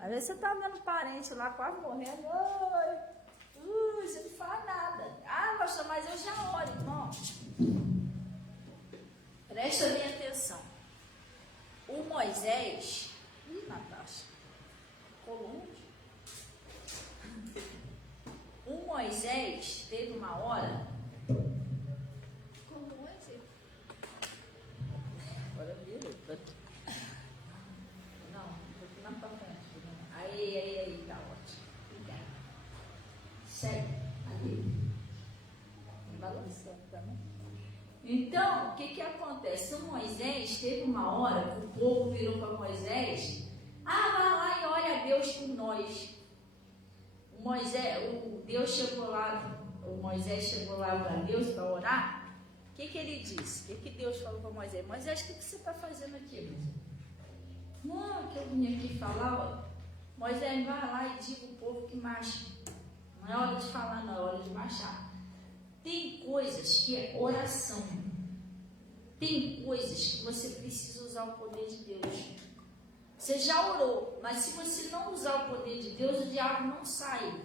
Às vezes você tá vendo parente lá quase morrendo. Oi, você não fala nada. Ah, pastor, mas eu já oro, irmão. Presta bem atenção. O Moisés... Natasha, Colômbia. O Moisés teve uma hora... Como é que... Agora virou. Não tá frente. Aí, tá ótimo. Obrigada. Segue. Ali. Balançando também. Então, o que acontece? O Moisés teve uma hora que o povo virou para Moisés: vai lá e ore a Deus por nós. O Moisés chegou lá para Deus para orar. O que ele disse? O que Deus falou para Moisés? Moisés, o que você está fazendo aqui? Não, que eu vim aqui falar. Moisés, vai lá e diga ao povo que marche. Não é hora de falar, não é hora de marchar. Tem coisas que é oração. Tem coisas que você precisa usar o poder de Deus. Você já orou, mas se você não usar o poder de Deus, o diabo não sai.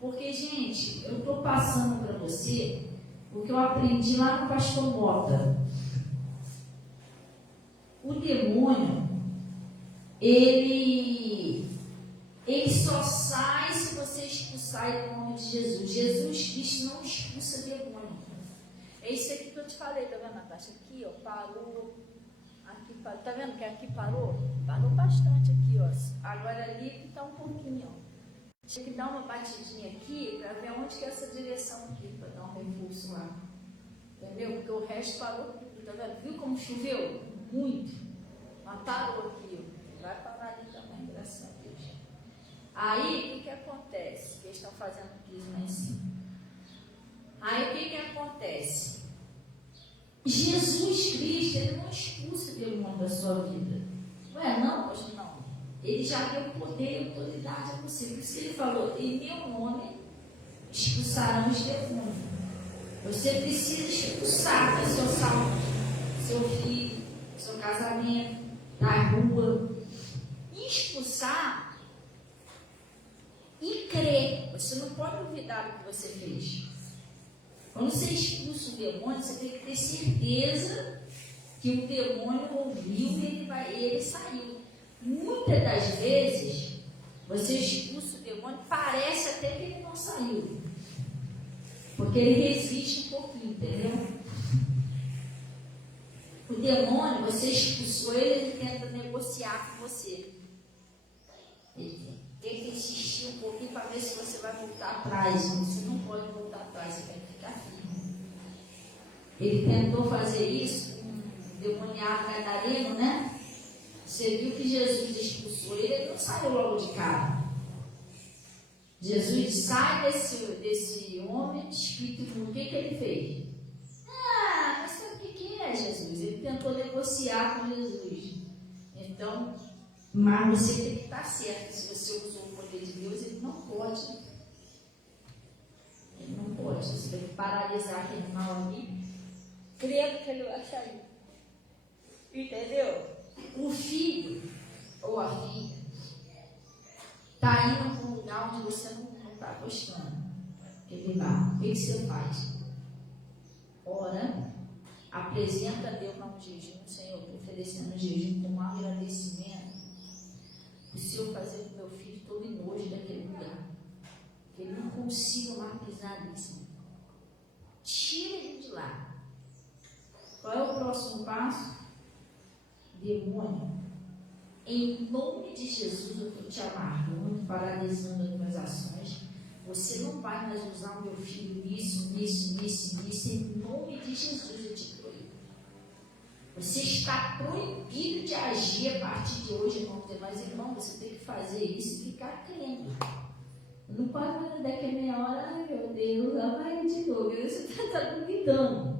Porque, gente, eu estou passando para você o que eu aprendi lá no Pastor Mota. O demônio, ele só sai se você expulsar em nome de Jesus. Jesus Cristo não expulsa demônio. É isso aqui que eu te falei, tá vendo, Natasha? Aqui, ó, parou. Aqui parou. Tá vendo que aqui parou? Parou bastante aqui, ó. Agora ali que tá um pouquinho, ó. Tinha que dar uma batidinha aqui para ver onde que é essa direção aqui, para dar um reforço lá. Entendeu? Porque o resto parou tudo, tá vendo? Viu como choveu? Muito. Mas parou aqui, ó. Vai parar ali também, graças a Deus. Aí, o que acontece? Eles estão fazendo piso lá em cima. Aí, o que acontece? Jesus Cristo, ele não expulsa o demônio da sua vida. Não é não, pois não. Ele já deu poder e autoridade a você. Por isso que ele falou: em meu nome expulsarão os demônios. Você precisa expulsar da sua saúde, seu filho, seu casamento, da rua. Expulsar e crer. Você não pode duvidar do que você fez. Quando você expulsa o demônio, você tem que ter certeza que o demônio ouviu e ele saiu. Muitas das vezes, você expulsa o demônio, parece até que ele não saiu. Porque ele resiste um pouquinho, entendeu? O demônio, você expulsou ele tenta negociar com você. Ele tenta insistir um pouquinho para ver se você vai voltar atrás. Você não pode voltar atrás, você tem que ficar firme. Ele tentou fazer isso com um demoniado gadareno, né? Você viu que Jesus expulsou ele, ele não saiu logo de cara. Jesus sai desse homem, espírito imundo. O que ele fez? Mas sabe o que é Jesus? Ele tentou negociar com Jesus. Então, mas você tem que estar certo. Se você usou o poder de Deus, ele não pode. Ele não pode. Você tem que paralisar aquele mal ali, crendo que ele vai sair. Entendeu? O filho ou a filha está indo para um lugar onde você não está gostando. O que você faz? Ora, apresenta a Deus um jejum. Senhor, estou oferecendo um jejum com um agradecimento. E se eu fazer com meu filho, estou em nojo daquele lugar, que ele não consiga mais pisar nisso. Tira ele de lá. Qual é o próximo passo? Demônio, em nome de Jesus, eu estou te amarrando, paralisando as minhas ações. Você não vai mais usar o meu filho nisso. Em nome de Jesus eu te proíbo. Você está proibido de agir a partir de hoje, irmão. Mas, irmão, você tem que fazer isso e ficar crendo. Não pode mais daqui a meia hora, ai meu Deus, lá vai de novo. Você está duvidando.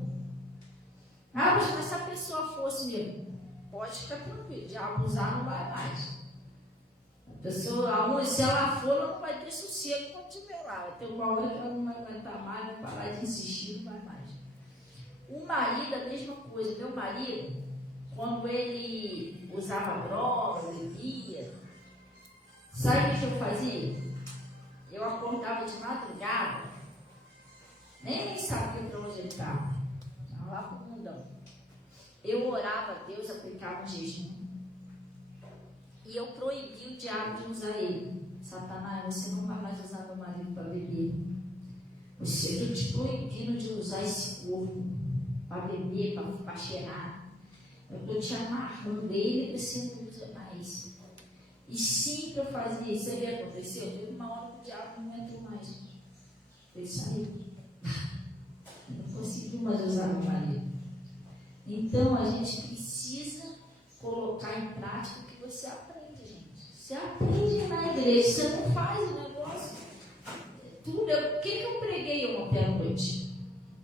Mas se a pessoa fosse mesmo, pode ficar tranquilo, de abusar não vai mais. A pessoa, se ela for, ela não vai ter sossego quando estiver lá. Vai ter uma hora que ela não vai aguentar mais, vai parar de insistir, não vai mais. O marido, a mesma coisa. Meu marido, quando ele usava droga, bebia, Sabe o que eu fazia? Eu acordava de madrugada, nem sabia para onde ele estava. Estava lá pro mundão. Eu orava a Deus, aplicava um jejum. E eu proibi o diabo de usar ele. Satanás, você não vai mais usar meu marido para beber. Eu estou te proibindo de usar esse corpo para beber, para cheirar. Eu estou te amarrando ele e você não usa mais. E sempre eu fazia isso. Aí aconteceu? Teve uma hora que o diabo não entrou mais. Ele saiu. Eu não conseguiu mais usar meu marido. Então a gente precisa colocar em prática o que você aprende, gente. Você aprende na igreja, você não faz o negócio. Tudo. O que eu preguei ontem à noite?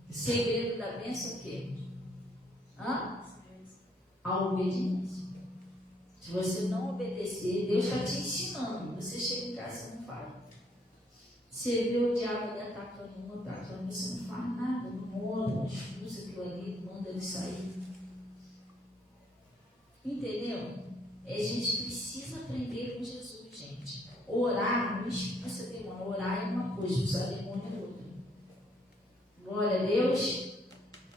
O segredo da bênção é o quê? A obediência. Se você não obedecer, Deus está te ensinando. Você chega em casa e não faz. Você vê o diabo ali atacando um, atacando, você não faz nada, não ora, não expulsa aquilo ali, manda ele sair. Entendeu? A gente precisa aprender com Jesus, gente. Orar não expulsa demônio. Orar é uma coisa, expulsar demônio é outra. Glória a Deus.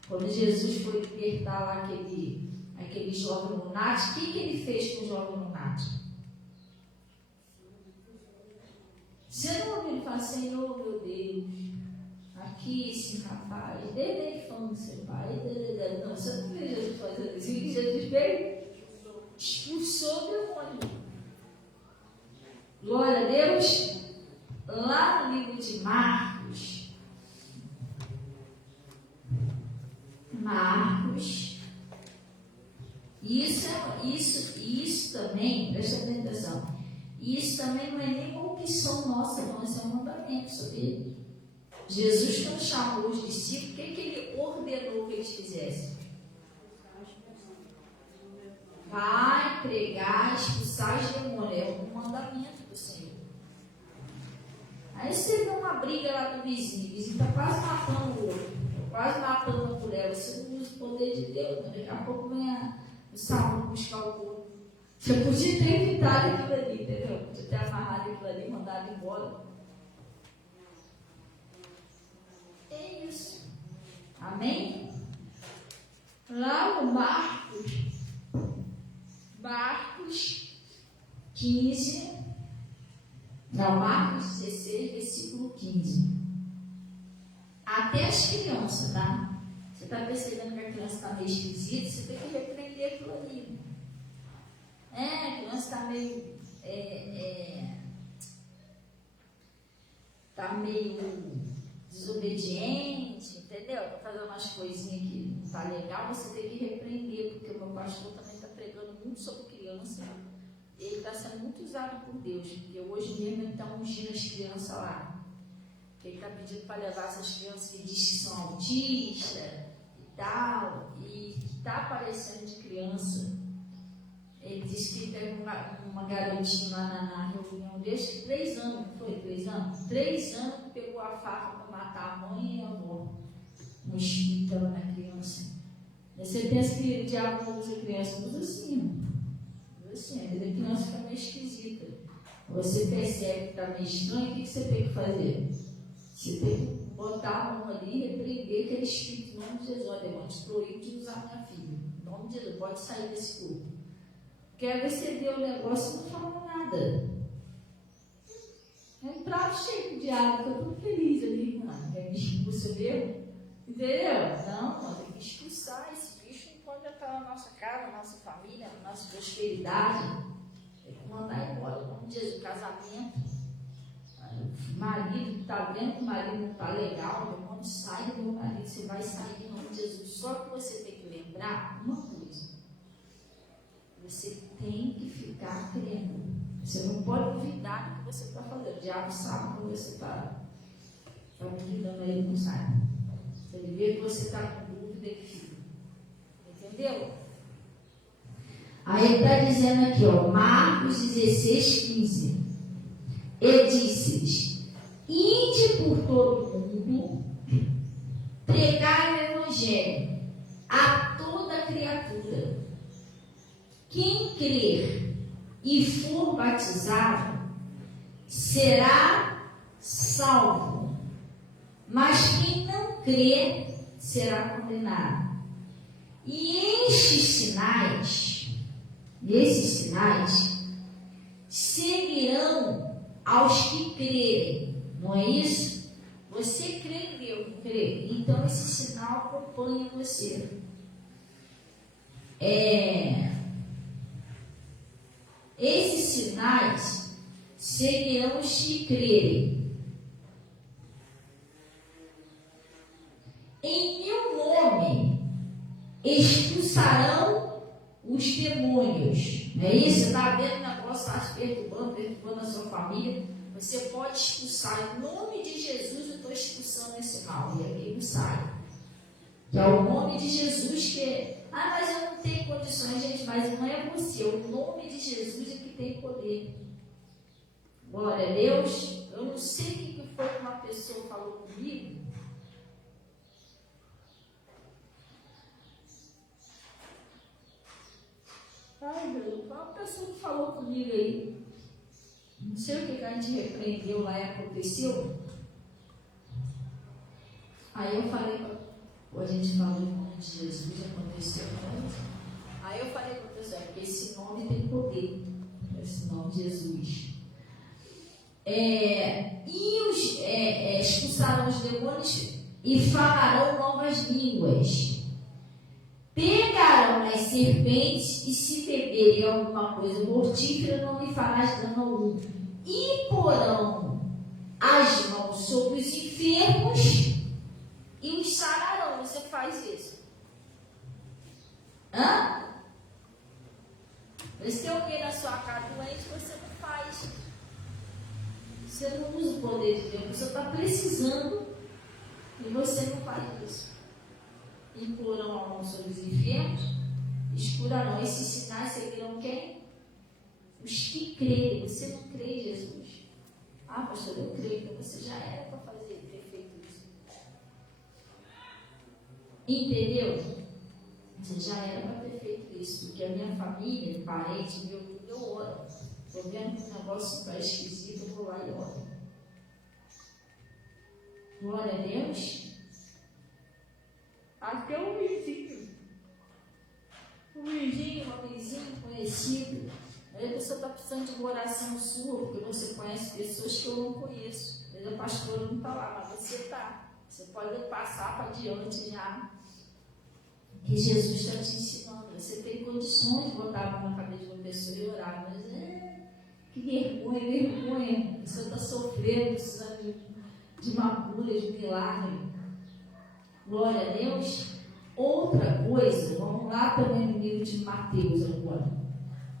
Quando Jesus foi libertar lá aquele jovem lunático, o que ele fez com o jovem lunático? Você não ouviu ele falar, Senhor, meu Deus, aqui esse rapaz, desde a infância, pai, não, você não viu Jesus fazendo isso? O que Jesus fez? Expulsou o demônio. Glória a Deus. Lá no livro de Marcos, isso também, presta atenção, isso também não é nem uma opção nossa, não, isso é um mandamento, sabia? Jesus, quando chamou os discípulos, o que ele ordenou que eles fizessem? Vai pregar, expulsar os demônios, é um mandamento do Senhor. Aí você vê uma briga lá do vizinho, o vizinho está quase matando o outro, quase matando a mulher, você não usa o poder de Deus, né? Daqui a pouco vem o Saúl buscar o corpo. Você podia ter evitado aquilo ali, entendeu? Podia ter amarrado aquilo ali, mandado embora. É isso. Amém? Lá no Marcos 16, versículo 15. Até as crianças, tá? Você está percebendo que a criança está meio esquisita, você tem que repreender aquilo ali. A criança está meio desobediente, entendeu? Está fazendo umas coisinhas que não está legal, você tem que repreender, porque o meu pastor também está pregando muito sobre criança. Ele está sendo muito usado por Deus, porque hoje mesmo ele está ungindo as crianças lá. Ele está pedindo para levar essas crianças que diz que são autistas e tal, e está aparecendo de criança. Ele disse que teve uma garotinha lá na reunião desde 3 anos, não foi 3 anos? 3 anos que pegou a faca para matar a mãe e a avó. Um espírito estava na criança. E você pensa que o diabo não usa criança, usa assim. Usa assim, a criança fica meio esquisita. Você percebe que está meio estranho, o que você tem que fazer? Você tem que botar a mão ali e repreender aquele espírito em nome de Jesus. Olha, demônio, te proíbo de usar minha filha. Em nome de Jesus, pode sair desse corpo. Porque aí você deu o negócio e não falou nada. É um prato cheio de diabo, que eu estou feliz ali, mano. É me expulsa mesmo. Entendeu? Não, tem que expulsar esse bicho, não pode entrar na nossa casa, na nossa família, na nossa prosperidade. Tem que mandar embora, em nome de Jesus, casamento. O marido está vendo que o marido não está legal, meu irmão, sai do meu marido, você vai sair em nome de Jesus. Só que você tem que lembrar uma coisa: você tem que ficar crendo. Você não pode duvidar do que você está fazendo. O diabo sabe quando você está duvidando, ele não sabe. Se ele vê que você está com dúvida, ele fica. Entendeu? Aí ele está dizendo aqui, Marcos 16, 15. Ele disse-lhes: ide por todo o mundo, pregai o evangelho a toda criatura. Quem crer e for batizado será salvo, mas quem não crê será condenado. E esses sinais seguirão aos que crerem, não é isso? Você crê em Deus, não crê? Então esse sinal acompanha você. Esses sinais seguirão os que crerem. Em meu nome expulsarão os demônios. Não é isso? Você está vendo o negócio, está perturbando a sua família. Você pode expulsar. Em nome de Jesus, eu estou expulsando esse mal. E aí não sai. Que é o nome de Jesus que... mas eu não tenho condições, gente. Mas não é você. O nome de Jesus é que tem poder. Glória a Deus. Eu não sei o que foi que uma pessoa falou comigo. Ai, meu Deus, uma pessoa que falou comigo aí, não sei o que a gente repreendeu lá e aconteceu. Aí eu falei, a gente falou em nome de Jesus, aconteceu. Aí eu falei para a pessoa, porque esse nome tem poder, esse nome de Jesus. Expulsarão os demônios e falarão novas línguas. Pegarão as serpentes e se beberem alguma coisa mortífera, não lhe farás dano algum. E porão as mãos sobre os enfermos e os sararão. Você faz isso? Se tem alguém na sua casa doente, você não faz. Você não usa o poder de Deus. Você está precisando e você não faz isso. Imporão a mão sobre os enfermos, escurarão. Esses sinais seguirão quem? Os que creem. Você não crê em Jesus? Pastor, eu creio. Então você já era para ter feito isso. Entendeu? Você já era para ter feito isso. Porque a minha família, parente, meu tudo, eu oro. Estou vendo que o negócio está esquisito, eu vou lá e oro. Glória a Deus. Até um vizinho, uma vizinha conhecido. Aí a pessoa está precisando de uma oração sua, porque você conhece pessoas que eu não conheço. A pastora não está lá, mas você está. Você pode passar para diante já. Que Jesus está te ensinando. Você tem condições de botar a mão na cabeça de uma pessoa e orar, mas que vergonha. A pessoa está sofrendo, precisando de uma cura, de um milagre. Glória a Deus. Outra coisa, vamos lá também no livro de Mateus agora.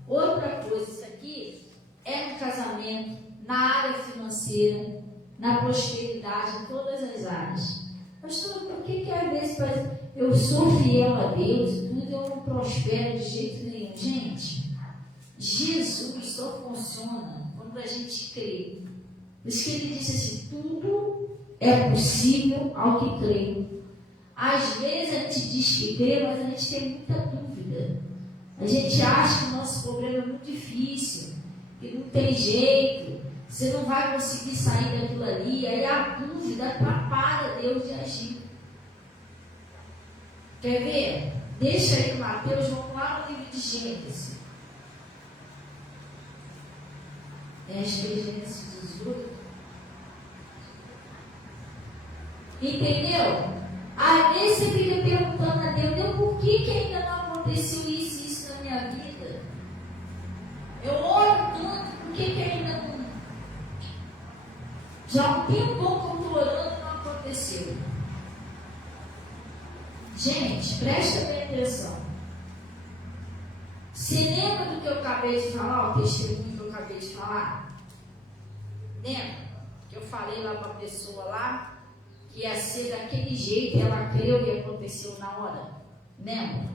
Outra coisa, isso aqui é no casamento, na área financeira, na prosperidade, em todas as áreas. Pastor, por que às vezes eu sou fiel a Deus e tudo eu não prospero de jeito nenhum? Gente, Jesus só funciona quando a gente crê. Por isso que ele disse assim, tudo é possível ao que crê. Às vezes a gente diz que crê, mas a gente tem muita dúvida. A gente acha que o nosso problema é muito difícil, que não tem jeito, você não vai conseguir sair daquilo ali. Aí a dúvida atrapalha Deus de agir. Quer ver? Deixa aí Mateus, vamos lá no livro de Gênesis. Acho que é Gênesis 18. Entendeu? Às vezes você fica perguntando a Deus, por que ainda não aconteceu isso e isso na minha vida? Eu oro tanto, por que ainda não? Já há um tempo que eu estou orando e não aconteceu. Gente, presta bem atenção. Você lembra do que eu acabei de falar, o testemunho que eu acabei de falar? Lembra? Que eu falei lá para a pessoa lá, que ia ser daquele jeito, ela creu e aconteceu na hora. Lembra?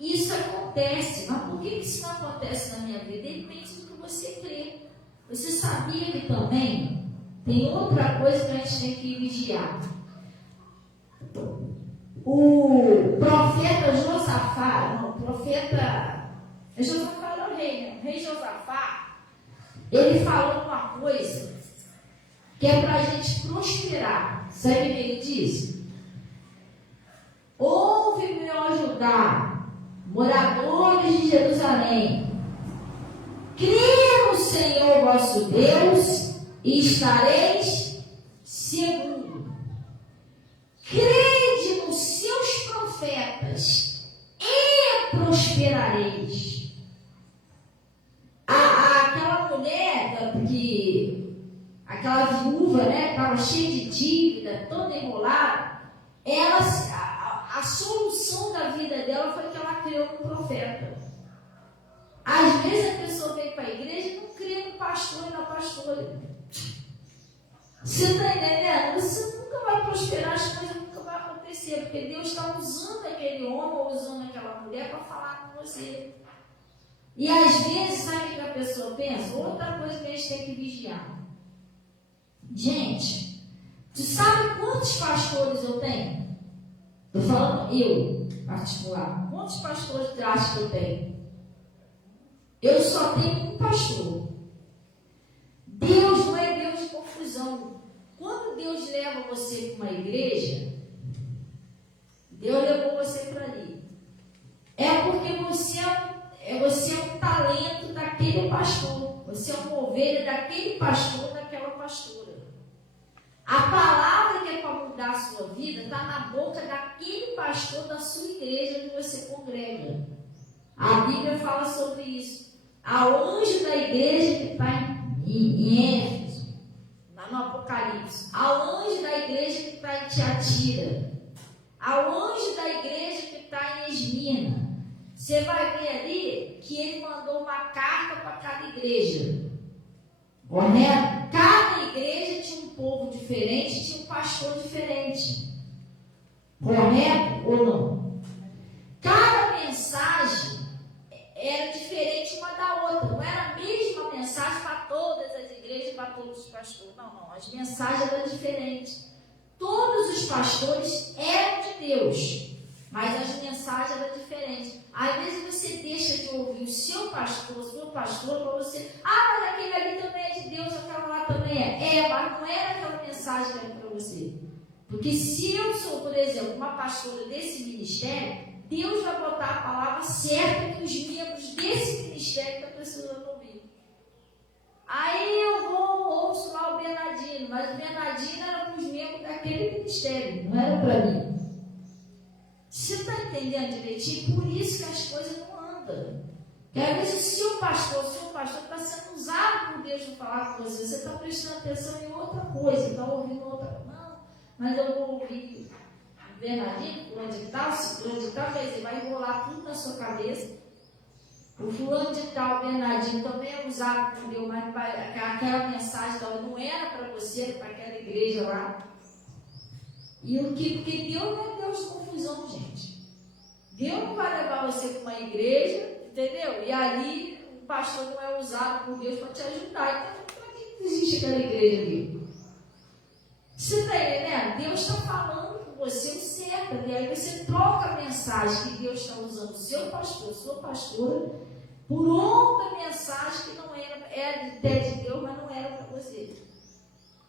Isso acontece, mas por que isso não acontece na minha vida? Depende do que você crê. Você sabia que também tem outra coisa que a gente tem que vigiar? O profeta Josafá, o rei Josafá, ele falou uma coisa que é para a gente prosperar. Sabe o que ele diz? Ouve-me, ó Judá, moradores de Jerusalém. Crê no Senhor vosso Deus e estareis seguros. Crede nos seus profetas e prosperareis. Aquela mulher, aquela viúva, né, estava cheia de dívida, toda enrolada, a solução da vida dela foi que ela creu no profeta. Às vezes a pessoa vem para a igreja e não crê no pastor e na pastora. Você está entendendo? Você nunca vai prosperar, as coisas nunca vão acontecer, porque Deus está usando aquele homem ou usando aquela mulher para falar com você. E às vezes, sabe o que a pessoa pensa? Outra coisa que a gente tem que vigiar. Gente, tu sabe quantos pastores eu tenho? Estou falando eu, particular. Quantos pastores tu acha que eu tenho? Eu só tenho um pastor. Deus não é Deus de confusão. Quando Deus leva você para uma igreja, Deus levou você para ali. É porque você é um talento daquele pastor. Você é uma ovelha daquele pastor, daquela pastora. A palavra que é para mudar a sua vida está na boca daquele pastor da sua igreja que você congrega. A Bíblia fala sobre isso. Ao anjo da igreja que está em Éfeso, lá no Apocalipse, ao anjo da igreja que está em Tiatira, ao anjo da igreja que está em Esmirna, você vai ver ali que ele mandou uma carta para cada igreja. Correto? Cada igreja tinha um povo diferente, tinha um pastor diferente. Correto ou não? Cada mensagem era diferente uma da outra. Não era a mesma mensagem para todas as igrejas e para todos os pastores. Não. As mensagens eram diferentes. Todos os pastores eram de Deus, mas as mensagens eram diferentes. Às vezes você deixa de ouvir o seu pastor, sua pastora, para você, mas aquele ali também é de Deus, aquela lá também é. Mas não era aquela mensagem que era para você. Porque se eu sou, por exemplo, uma pastora desse ministério, Deus vai botar a palavra certa que os membros desse ministério estão precisando ouvir. Aí eu ouço lá o Bernardino, mas o Bernardino era para os membros daquele ministério, não era para mim. Você está entendendo direitinho? Por isso que as coisas não andam. Porque às vezes o seu pastor está sendo usado por Deus para falar com você. Você está prestando atenção em outra coisa, está ouvindo outra coisa. Não, mas eu vou ouvir o Bernardino, fulano de tal, ciclano de tal, quer dizer, vai enrolar tudo na sua cabeça. O fulano de tal, o Bernardino, também é usado por Deus, mas aquela mensagem não era para você, era para aquela igreja lá. Porque Deus não é Deus de confusão, gente. Deus não vai levar você para uma igreja, entendeu? E ali o pastor não é usado por Deus para te ajudar. Então, para que existe aquela igreja ali? Você está entendendo? Deus está falando com você o certo. E aí você troca a mensagem que Deus está usando, o seu pastor, sua pastora, por outra mensagem que não era de Deus, mas não era para você.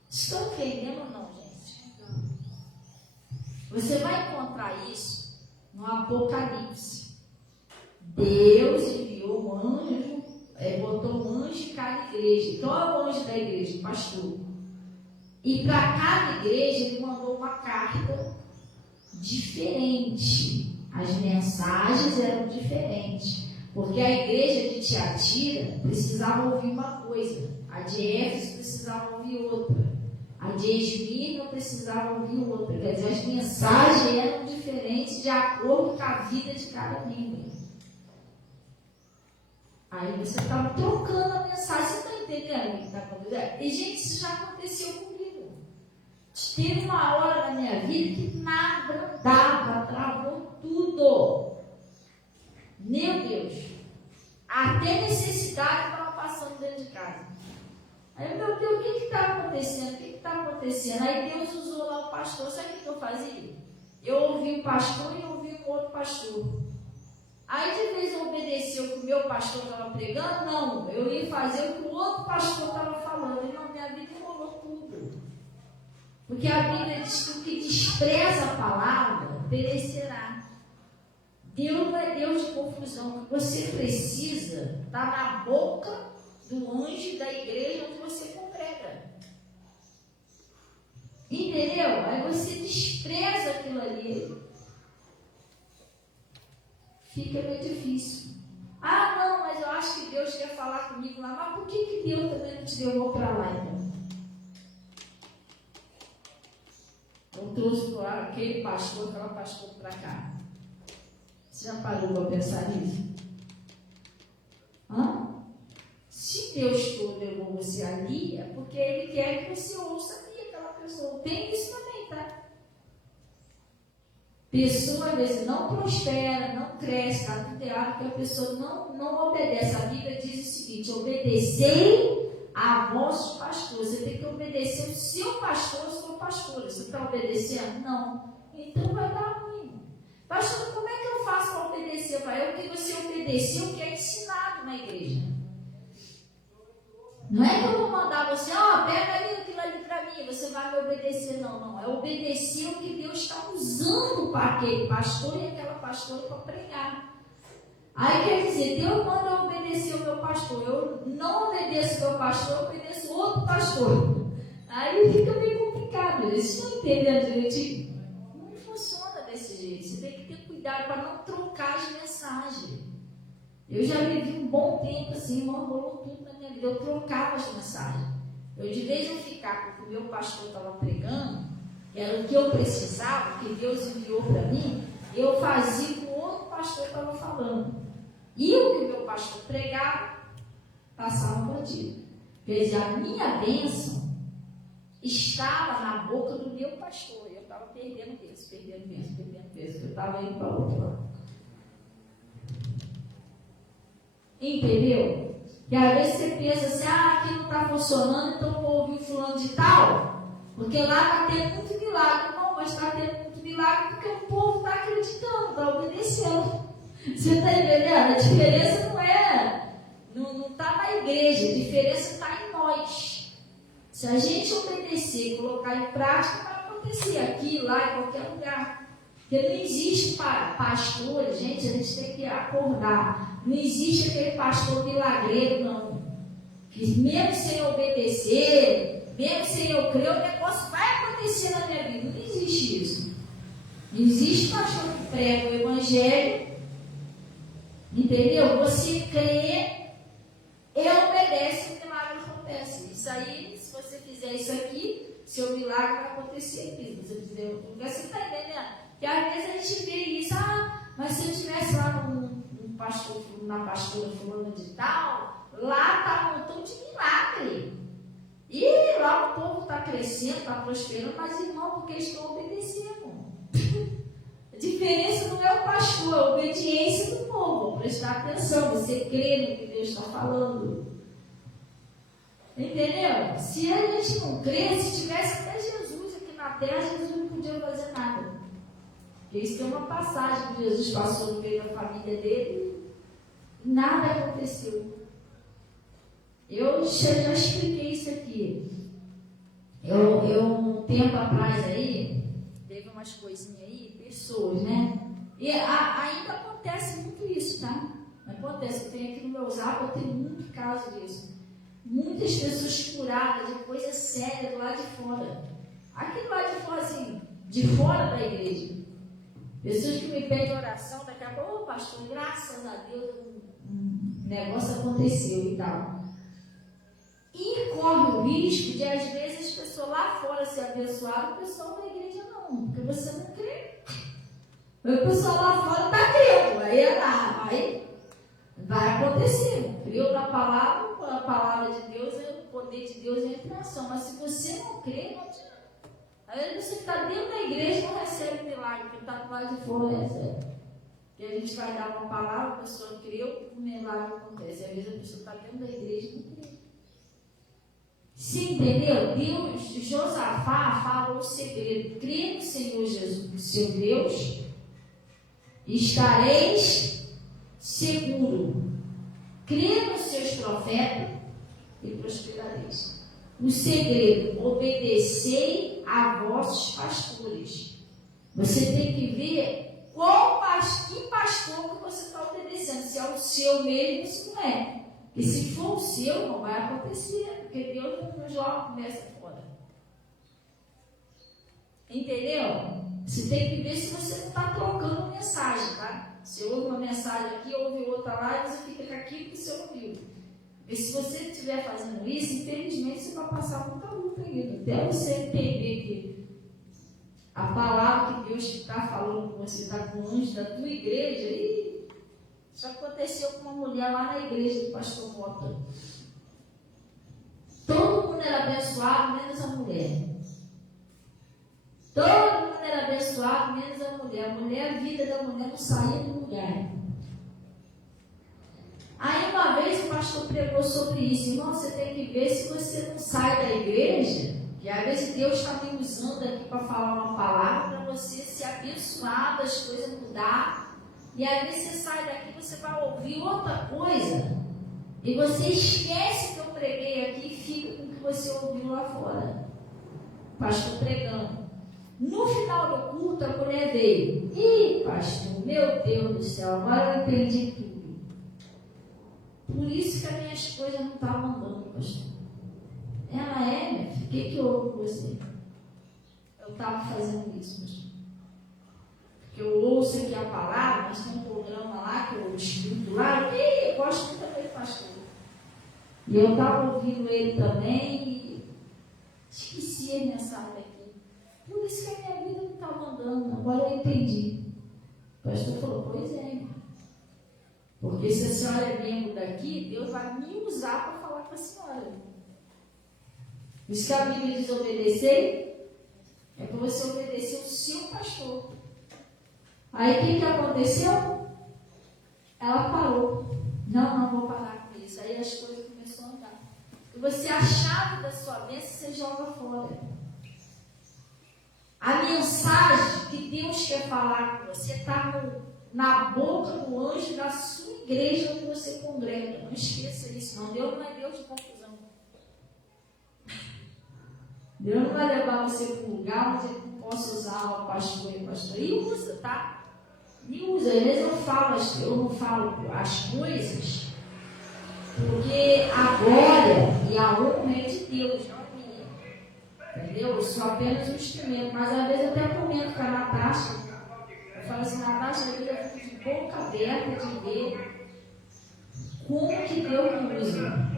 Estão entendendo ou não, gente? Você vai encontrar isso no Apocalipse. Deus enviou um anjo, botou um anjo em cada igreja. Então é o anjo da igreja, o pastor. E para cada igreja ele mandou uma carta diferente. As mensagens eram diferentes. Porque a igreja de Tiatira precisava ouvir uma coisa, a de Éfeso precisava ouvir outra. A de Esmirna precisava ouvir outra. Quer dizer, as mensagens eram diferentes de acordo com a vida de cada membro. Aí você está trocando a mensagem. Você está entendendo o que está acontecendo? E, gente, isso já aconteceu comigo. Teve uma hora na minha vida que nada dava, travou tudo. Meu Deus. Até necessidade estava passando dentro de casa. Aí, meu Deus, o que está acontecendo? O que está acontecendo? Aí Deus usou lá o pastor. Sabe o que eu fazia? Eu ouvi o pastor e ouvi um outro pastor. Aí de vez eu obedecer o que o meu pastor estava pregando, não, eu ia fazer o que o outro pastor estava falando. E não, minha vida enrolou tudo. Porque a Bíblia diz que o que despreza a palavra perecerá. Deus não é Deus de confusão. O que você precisa está na boca do anjo da igreja onde você congrega. Entendeu? Aí você despreza aquilo ali. Fica meio difícil. Ah, não, mas eu acho que Deus quer falar comigo lá. Mas por que Deus também não te levou para lá, então? Eu trouxe aquele pastor, aquela pastora para cá. Você já parou para pensar nisso? Se Deus todo levou você ali, é porque Ele quer que você ouça ali aquela pessoa. Tem isso também, tá? Pessoa, às vezes, não prospera, não cresce, está tudo errado, porque a pessoa não obedece. A Bíblia diz o seguinte: obedecei a vossos pastores. Você tem que obedecer o seu pastor, a sua pastora. Você está obedecendo? Não. Então vai dar ruim. Pastor, como é que eu faço para obedecer? É o que você obedeceu, que é ensinado na igreja. Não é que eu vou mandar você, pega aquilo ali para mim, você vai me obedecer. Não. É obedecer o que Deus está usando para aquele pastor e aquela pastora para pregar. Aí quer dizer, Deus manda eu obedecer o meu pastor. Eu não obedeço o meu pastor, eu obedeço outro pastor. Aí fica meio complicado. Vocês estão entendendo direitinho? Não funciona desse jeito. Você tem que ter cuidado para não trocar as mensagens. Eu já vivi um bom tempo assim, rolou tudo na minha vida. Eu trocava as mensagens. Eu, de vez em ficar com o que o meu pastor estava pregando, que era o que eu precisava, que Deus enviou para mim, eu fazia o que o outro pastor estava falando. E o que o meu pastor pregava, passava batido. Quer dizer, a minha bênção estava na boca do meu pastor. Eu estava perdendo peso. Eu estava indo para o outro lado. Entendeu? E às vezes você pensa assim, aqui não está funcionando, então eu vou ouvir fulano de tal, porque lá está tendo muito milagre. Não, mas está tendo muito milagre porque o povo está acreditando, está obedecendo. Você está entendendo? A diferença não está na igreja, a diferença está em nós. Se a gente obedecer, colocar em prática, vai acontecer aqui, lá, em qualquer lugar. Porque não existe pastor, gente, a gente tem que acordar. Não existe aquele pastor milagreiro, não. Que mesmo sem obedecer, mesmo sem eu crer, o negócio vai acontecer na minha vida. Não existe isso. Não existe pastor que prega o evangelho. Entendeu? Você crê e obedece, o milagre acontece. Isso aí, se você fizer isso aqui, seu milagre vai acontecer aqui. Você está entendendo? E às vezes a gente vê isso, mas se eu estivesse lá na pastora fulana de tal, lá está um montão de milagre. E lá o povo está crescendo, está prosperando, mas irmão, porque eles estão obedecendo. A diferença não é o pastor, é a obediência do povo. Prestar atenção, você crê no que Deus está falando. Entendeu? Se a gente não crê, se tivesse até Jesus aqui na terra, Jesus não podia fazer nada. Porque isso tem uma passagem que Jesus passou no meio da família dele e nada aconteceu. Eu já expliquei isso aqui. Um tempo atrás aí, teve umas coisinhas aí, pessoas, né? E ainda acontece muito isso, tá? Acontece, eu tenho aqui no meu zap, eu tenho muito caso disso. Muitas pessoas curadas de coisa séria do lado de fora. Aqui do lado de fora, assim, de fora da igreja. Pessoas que me pedem oração, daqui a pouco, pastor, graças a Deus, um negócio aconteceu e tal. E corre o risco de, às vezes, as pessoas lá fora ser abençoadas, o pessoal da igreja não, porque você não crê. O pessoal lá fora está crendo, aí vai acontecer. Creu na palavra, a palavra de Deus, o poder de Deus entra em ação. Mas se você não crê, não adianta. Às vezes você está dentro da igreja e não recebe milagre, porque está do lado de fora, recebe. E a gente vai dar uma palavra, a pessoa creu, o milagre acontece. Às vezes a pessoa está dentro da igreja e não crê. Sim, entendeu? Deus, Josafá falou o segredo: crê no Senhor Jesus, seu Deus, estareis seguro. Crê nos seus profetas e prosperareis. O segredo, obedecei a vossos pastores. Você tem que ver que pastor que você está obedecendo. Se é o seu mesmo, se não é. E se for o seu, não vai acontecer, porque Deus não joga a conversa fora. Entendeu? Você tem que ver se você não está trocando mensagem, tá? Você ouve uma mensagem aqui, ouve outra lá, e você fica com aquilo que você ouviu. E se você estiver fazendo isso, infelizmente você vai passar muita luta ainda. Até você entender que a palavra que Deus está falando com você está com o anjo da tua igreja, e isso aconteceu com uma mulher lá na igreja do pastor Mota. Todo mundo era abençoado, menos a mulher. Todo mundo era abençoado, menos a mulher. A vida da mulher não saía do lugar. Aí uma vez o pastor pregou sobre isso. Irmão, você tem que ver se você não sai da igreja. E às vezes Deus está me usando aqui para falar uma palavra para você ser abençoado, as coisas mudar. E às vezes você sai daqui, você vai ouvir outra coisa. E você esquece que eu preguei aqui e fica com o que você ouviu lá fora. Pastor pregando. No final do culto, a mulher veio. Ih, pastor, meu Deus do céu, agora eu entendi tudo. Por isso que as minhas coisas não estavam andando, pastor. Ela é, minha filha, o que houve com você? Eu estava fazendo isso, pastor. Porque eu ouço aqui a palavra, mas tem um programa lá que eu estudo lá. E eu gosto muito daquele pastor. E eu estava ouvindo ele também e esqueci a mensagem aqui. Por isso que a minha vida não estava andando. Agora eu entendi. O pastor falou, pois é, irmão. Porque se a senhora é membro daqui, Deus vai me usar para falar com a senhora. Por isso que a Bíblia diz obedecer, é para você obedecer o seu pastor. Aí o que aconteceu? Ela parou. Não vou parar com isso. Aí as coisas começaram a andar. E você, a chave da sua bênção, você joga fora. A mensagem que Deus quer falar com você está na boca do anjo da sua igreja onde você congrega. Não esqueça isso, não. Deus não é Deus de confusão. Deus não vai levar você para um lugar onde ele não possa usar o pastor e a pastora. E usa, tá? E usa. Às vezes eu não falo as coisas porque a glória e a honra é de Deus, não é minha. Entendeu? Eu sou apenas um instrumento. Mas às vezes eu até comento com a Natasha. Eu falo assim, Natasha, eu fico de boca aberta de ver como que Deus me usa.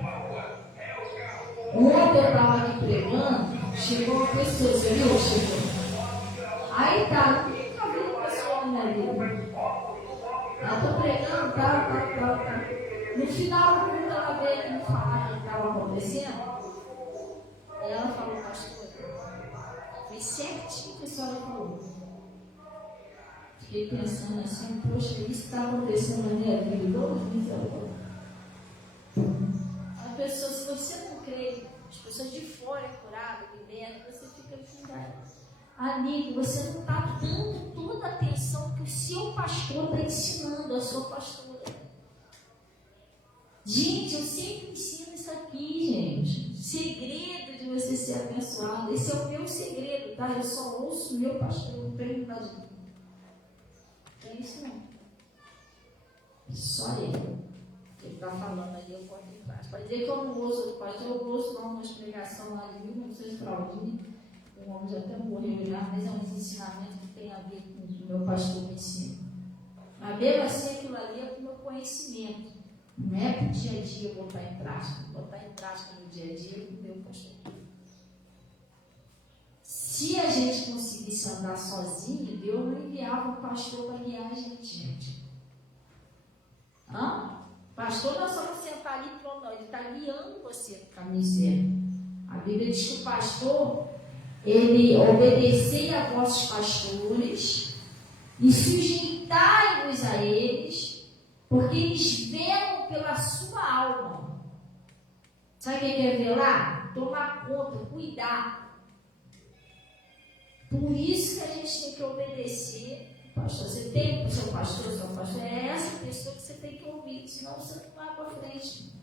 Ontem eu estava aqui pregando, chegou uma pessoa, você viu? Chegou. Aí tá, nunca vi uma pessoa na minha vida. Eu estou pregando, tá. No final do culto ela veio aqui me falar o que estava acontecendo. E ela falou, pastor, foi certinho que a senhora falou. Fiquei pensando assim, poxa, isso está acontecendo na minha vida, todos os dias agora. A pessoa, se você não crê, as pessoas de fora é curada, liberta, você fica afundado. Amigo, você não está dando toda a atenção que o seu pastor está ensinando, a sua pastora. Gente, eu sempre ensino isso aqui, gente. Segredo de você ser abençoado. Esse é o meu segredo, tá? Eu só ouço o meu pastor, não tenho mais. Não é isso não. Só ele. Ele está falando ali, eu corto em trás. Para dizer que eu não ouço outro pastor, eu ouço lá uma explicação lá de 1900 Fraudinho. O homem já até morreu já, mas é um ensinamento que tem a ver com o que o meu pastor me ensina. Mas mesmo assim, aquilo ali é para o meu conhecimento. Não é para o dia a dia botar em prática no dia a dia com o meu pastor. Se a gente conseguisse andar sozinho, Deus não enviava um pastor para guiar a gente. Pastor não é só para sentar ali e pronto, não. Ele está guiando você para o caminho certo. A Bíblia diz que o pastor, ele obedecei a vossos pastores e sujeitai-vos a eles, porque eles velam pela sua alma. Sabe o que é velar? Tomar conta, cuidar. Por isso que a gente tem que obedecer Pastor, você tem o seu pastor, é essa pessoa que você tem que ouvir, senão você não vai para frente.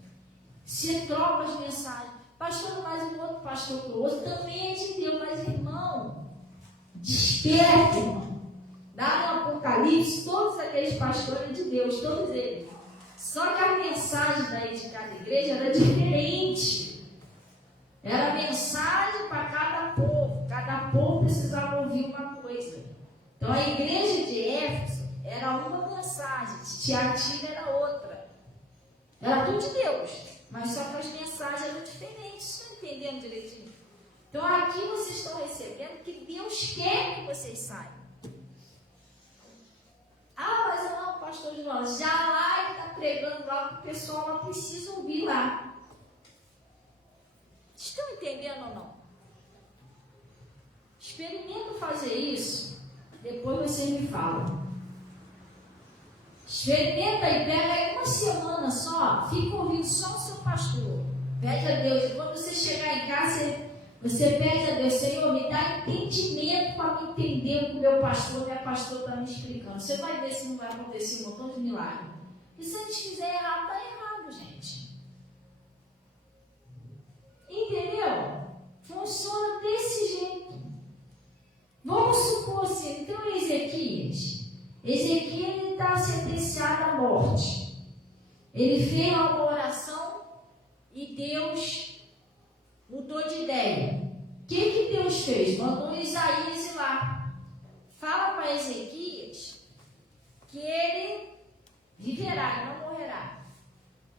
Você troca as mensagens. Pastor, mas o outro pastor que eu ouço também é de Deus, mas irmão, desperte, irmão. Lá no Apocalipse, todos aqueles pastores de Deus, todos eles. Só que a mensagem daí de cada igreja era diferente. Era mensagem para cada povo. Cada povo precisava ouvir uma coisa. Então a igreja de Éfeso era uma mensagem, de Tiatira era outra. Era tudo de Deus, mas só que as mensagens eram diferentes. Estão entendendo direitinho? Então aqui vocês estão recebendo que Deus quer que vocês saibam. Ah, mas não, pastor João, já lá ele está pregando lá que o pessoal lá precisa ouvir lá. Estão entendendo ou não? Experimenta fazer isso, depois vocês me falam. Experimenta e pega aí uma semana só, fica ouvindo só o seu pastor. Pede a Deus, e quando você chegar em casa, você pede a Deus, Senhor, me dá entendimento para me entender o que o meu pastor, minha pastora está me explicando. Você vai ver se não vai acontecer um montão de milagre. E se a gente fizer errado, está errado, gente. Entendeu? Funciona desse jeito. Vamos supor assim, então Ezequias está sentenciado à morte. Ele fez uma oração e Deus mudou de ideia. O que Deus fez? Mandou Isaías ir lá. Fala para Ezequias que ele viverá e não morrerá.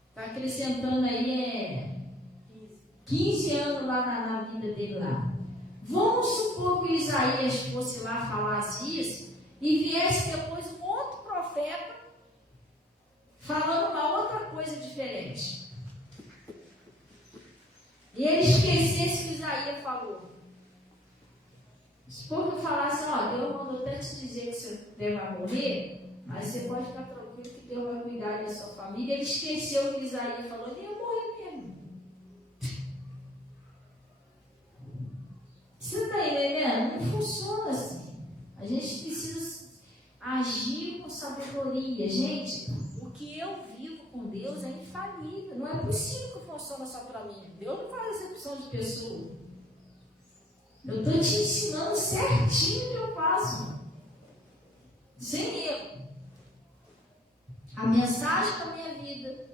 Está acrescentando aí 15 anos lá na vida dele lá. Vamos supor que Isaías fosse lá, falasse isso e viesse depois um outro profeta falando uma outra coisa diferente. E ele esquecesse que Isaías falou. Se for que falasse, ó, Deus mandou até te dizer que você vai morrer, mas você pode ficar tranquilo que Deus vai cuidar da sua família. Ele esqueceu o que Isaías falou, ele ia morrer mesmo. Você está entendendo? Não funciona assim. A gente precisa agir com sabedoria. Gente, o que eu vivo com Deus é infalível. Não é possível que funcione só para mim. Deus não faz exceção de pessoa. Eu estou te ensinando certinho o que eu faço. Sem erro. A mensagem da minha vida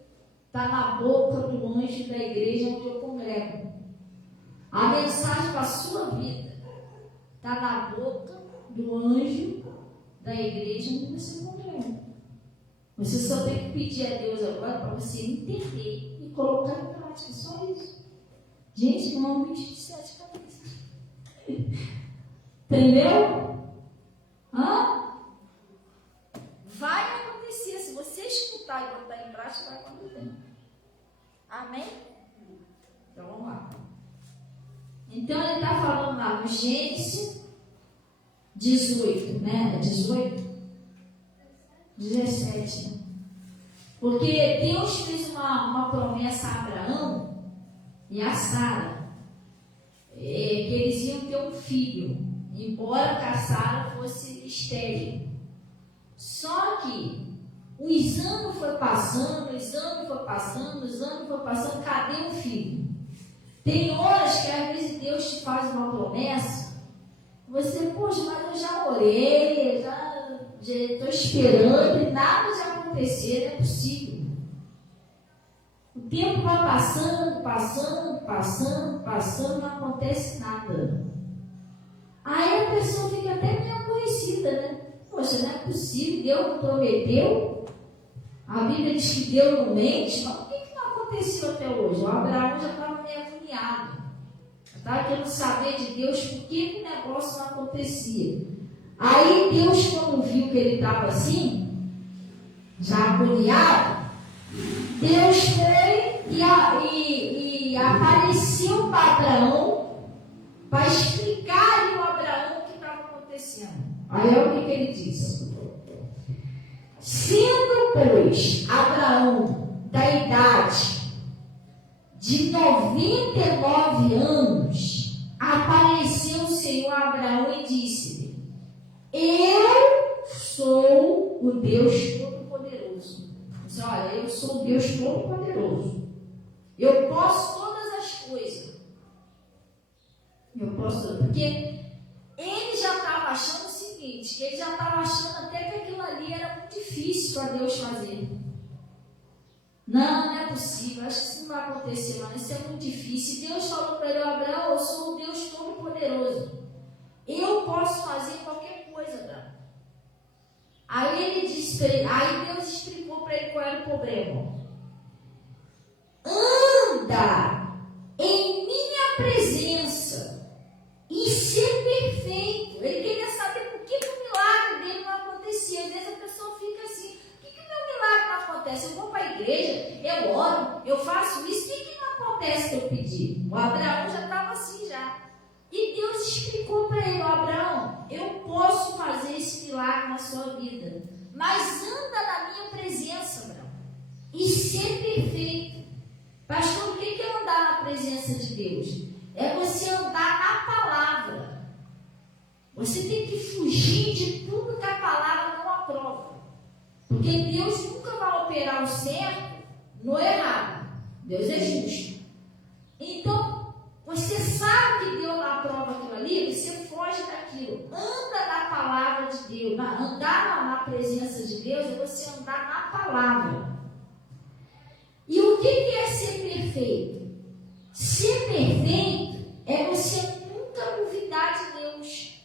está na boca do anjo da igreja onde eu congrego. A mensagem para a sua vida está na boca do anjo da igreja onde você congrega. Você só tem que pedir a Deus agora para você entender e colocar em prática. Só isso. Gente, não é um bicho de 7 cabeças. Entendeu? Vai acontecer. Se você escutar e botar em prática, vai acontecer. Amém? Então vamos lá. Então ele está falando lá no Gênesis 18, né? 18? 17. Né? Porque Deus fez uma promessa a Abraão e a Sara, que eles iam ter um filho, embora que a Sara fosse estéril. Só que os anos foi passando, cadê o filho? Tem horas que às vezes Deus te faz uma promessa, você, poxa, mas eu já orei, já estou esperando e nada de acontecer, não é possível. O tempo vai passando, não acontece nada. Aí a pessoa fica até meio aborrecida, né? Poxa, não é possível, Deus não prometeu, a Bíblia diz que Deus não mente, mas por que não aconteceu até hoje? O Abraão já estava meio agoniado, estava querendo saber de Deus por que o negócio não acontecia. Aí Deus, quando viu que ele estava assim, já agoniado, Deus foi e apareceu para Abraão para explicar ao Abraão o que estava acontecendo. Aí olha o que ele disse. Sendo, pois, Abraão da idade de 99 anos, apareceu o Senhor a Abraão e disse-lhe: Eu sou o Deus Todo-Poderoso. Você, olha, eu sou o Deus Todo-Poderoso. Eu posso todas as coisas. Eu posso, porque ele já estava achando o seguinte, que ele já estava achando até que aquilo ali era muito difícil para Deus fazer. Não, não é possível, acho que isso não vai acontecer, mas isso é muito difícil. E Deus falou para ele: Abraão, eu sou o Deus Todo-Poderoso. Eu posso fazer qualquer coisa, Abraão. Aí ele disse para ele, aí Deus explicou para ele qual era o problema. Anda em minha presença e ser perfeito. Ele queria saber por que o milagre dele não acontecia. Às vezes a pessoa fica assim: por que o meu milagre não acontece? Eu vou para a igreja, eu oro, eu faço isso, por que não acontece que eu pedi? O Abraão já estava assim já. E Deus explicou para ele: Abraão, eu posso fazer esse milagre na sua vida, mas anda na minha presença, Abraão, e ser perfeito. Pastor, o que é andar na presença de Deus? É você andar na palavra. Você tem que fugir de tudo que a palavra não aprova. Porque Deus nunca vai operar o certo no errado. Deus é justo. Então, você sabe que Deus não aprova aquilo ali, você foge daquilo. Anda na palavra de Deus. Andar na presença de Deus é você andar na palavra. E o que é ser perfeito? Ser perfeito é você nunca duvidar de Deus.